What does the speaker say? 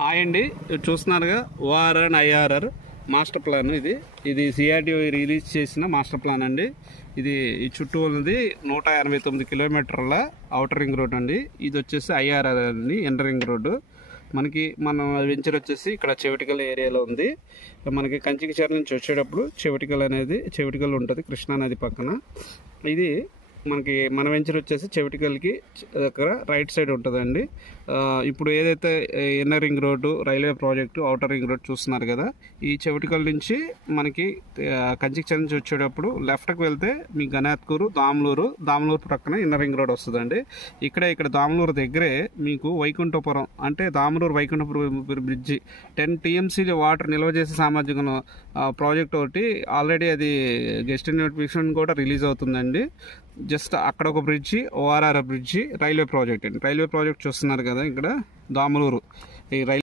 Hi అండి, చూస్తున్నారుగా ORR IRR master plan. ఇది సిఆర్డీఓ రిలీజ్ చేసిన మాస్టర్ ప్లాన్ అండి. ఇది ఈ చుట్టూ ఉన్నది 189 కిలోమీటర్ల ఔటర్ రింగ్ రోడ్ అండి. ఇది వచ్చేసి ఐఆర్ఆర్ అండి, ఇన్నర్ రింగ్ రోడ్డు. మన వెంచర్ వచ్చేసి ఇక్కడ చెవిటికల్ ఏరియాలో ఉంది. మనకి కంచికచర్ల నుంచి వచ్చేటప్పుడు చెవిటికల్ ఉంటుంది కృష్ణా నది పక్కన. ఇది మన వెంచర్ వచ్చేసి చెవిటికల్కి దగ్గర రైట్ సైడ్ ఉంటుందండి. ఇప్పుడు ఏదైతే inner ring road, railway project, outer ring road చూస్తున్నారు కదా, ఈ చెవిటికల్ నుంచి మనకి కంచికచర్ల నుంచి వచ్చేటప్పుడు లెఫ్ట్కి వెళ్తే మీ గణాత్కూరు, దామ్లూరు ప్రక్కన ఇన్నర్ రింగ్ రోడ్ వస్తుందండి. ఇక్కడ దామ్లూరు దగ్గరే మీకు వైకుంఠపురం, అంటే వైకుంఠపురం బ్రిడ్జి 10 TMC వాటర్ నిల్వ చేసే సామర్థ్యం ప్రాజెక్ట్ ఒకటి ఆల్రెడీ అది గెస్ట్ నోటిఫికేషన్ కూడా రిలీజ్ అవుతుందండి. జస్ట్ అక్కడ ఒక bridge, ORR bridge, railway project అండి. రైల్వే ప్రాజెక్ట్ చూస్తున్నారు కదా, ఇక్కడ దామలూరు ఈ రైల్వే